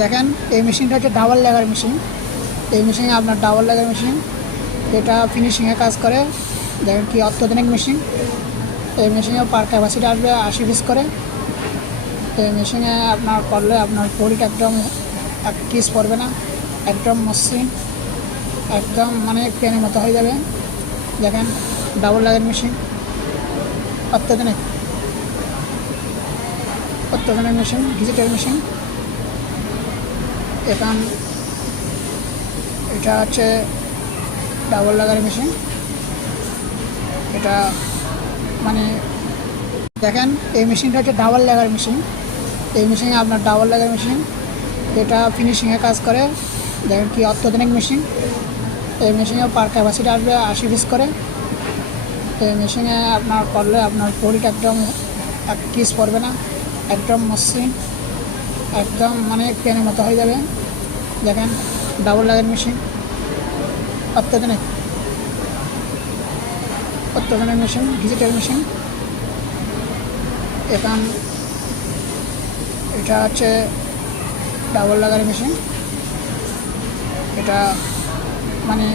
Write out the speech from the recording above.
দেখেন এই মেশিনটা হচ্ছে ডাবল লেগার মেশিন। এই মেশিনে আপনার ডাবল লেগার মেশিন, এটা ফিনিশিংয়ে কাজ করে। দেখেন কি অত্যাধুনিক মেশিন। এই মেশিনে পার ক্যাপাসিটি আসবে 80 পিস করে। এই মেশিনে আপনার করলে আপনার বডিটা একদম এক পিস পড়বে না, একদম মসৃণ, একদম মানে পেনের মতো হয়ে যাবে। দেখেন ডাবল লেগার মেশিন, অত্যাধুনিক অত্যাধুনিক মেশিন, ডিজিটাল মেশিন। এখন এটা হচ্ছে ডাবল লেগার মেশিন। এটা মানে দেখেন এই মেশিনটা হচ্ছে ডাবল লেগার মেশিন। এই মেশিনে আপনার ডাবল লেগার মেশিন, এটা ফিনিশিংয়ে কাজ করে। দেখেন কি অত্যাধুনিক মেশিন। এই মেশিনে পার ক্যাপাসিটি আসবে 80 পিস করে। এই মেশিনে আপনার করলে আপনার বডিটা একদম এক পিস পড়বে না, একদম মসৃণ, একদম মানে পেনের মতো হয়ে যাবে। দেখেন ডাবল লেগার মেশিন, অত্যাধুনিক অত্যাধুনিক মেশিন, ডিজিটাল মেশিন। এখন এটা হচ্ছে ডাবল লেগার মেশিন। এটা মানে